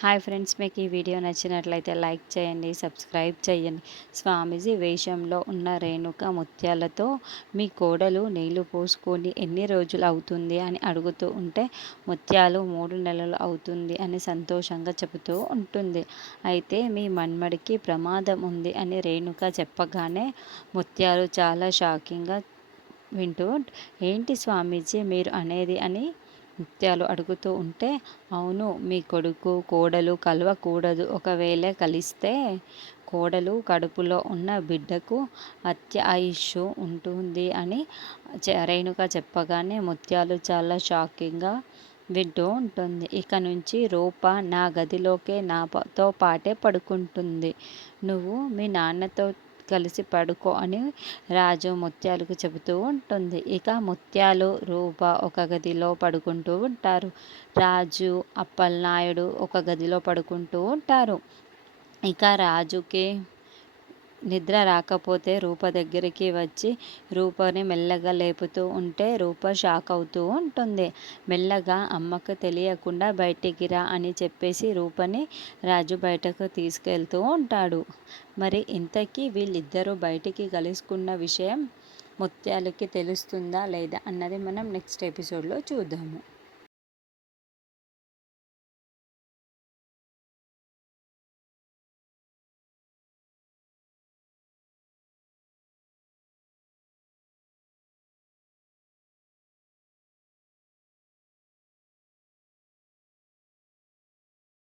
Hi friends, మీకు ఈ video నచ్చినట్లయితే లైక్ చేయండి, సబ్స్క్రైబ్ చేయండి. స్వామీజీ వేషంలో ఉన్న రేణుక ముత్యాలతో మీ కోడలు నీళ్లు పోసుకొని ఎన్ని రోజులు అవుతుంది అని అడుగుతూ ఉంటే ముత్యాలు 3 నెలలు అవుతుంది అని సంతోషంగా చెబుతూ ఉంటుంది. అయితే మీ మన్మడికి ప్రమాదం ఉంది అని రేణుక చెప్పగానే ముత్యాలు చాలా షాకింగ్గా వింటూ ఏంటి స్వామీజీ మీరు అనేది అని ముత్యాలు అడుగుతూ ఉంటే, అవును, మీ కొడుకు కోడలు కలవకూడదు. ఒకవేళ కలిస్తే కోడలు కడుపులో ఉన్న బిడ్డకు ఆయుష్షు ఉంటుంది అని రేణుక చెప్పగానే ముత్యాలు చాలా షాకింగ్గా వింటూ ఉంటుంది. ఇక నుంచి రూప నా గదిలోకే నాతో పాటే పడుకుంటుంది. నువ్వు మీ నాన్నతో కలిసి పడుకో అని రాజు ముత్యాలకు చెబుతూ ఉంటుంది. ఇక ముత్యాలు రూప ఒక గదిలో పడుకుంటూ ఉంటారు. రాజు అప్పలనాయుడు ఒక గదిలో పడుకుంటూ ఉంటారు. ఇక రాజుకి నిద్ర రాకపోతే రూప దగ్గరికి వచ్చి రూపని మెల్లగా లేపుతూ ఉంటే రూప షాక్ అవుతూ ఉంటుంది. మెల్లగా అమ్మకు తెలియకుండా బయటికి రా అని చెప్పేసి రూపని రాజు బయటకు తీసుకెళ్తూ ఉంటాడు. మరి ఇంతకీ వీళ్ళిద్దరూ బయటికి కలుసుకున్న విషయం ముత్యాలకి తెలుస్తుందా లేదా అన్నది మనం నెక్స్ట్ ఎపిసోడ్లో చూద్దాము.